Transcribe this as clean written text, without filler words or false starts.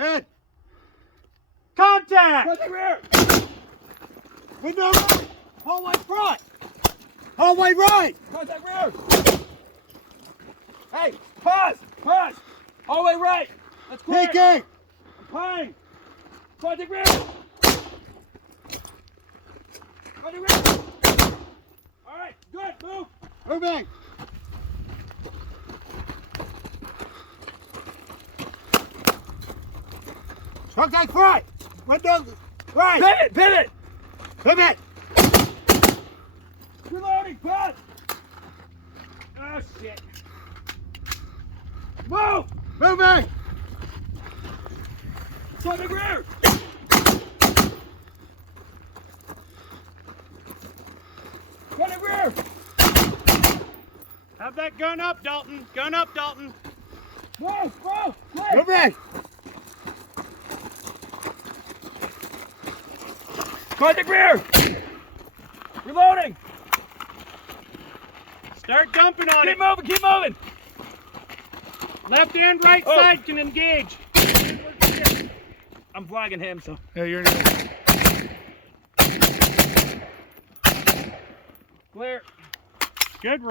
Good. Contact! Contact rear! Window right! Hallway front! Hallway right! Contact rear! Hey, pause! Pause! Hallway right! Let's clear! PK! I'm pine! Contact rear! Contact rear! Alright, good, move! Moving! Contact front! Window right! Pivot! Pivot! Pivot! Reloading! Pause! Oh shit! Move! Moving! Contact rear! Contact rear! Have that gun up, Dalton. Gun up, Dalton. Move! Move! Clear! Moving! Contact rear! Reloading! Start dumping on Keep it. moving! Keep moving! Left and right Oh. side can engage. I'm flagging him, so. Yeah, you're Clear. good.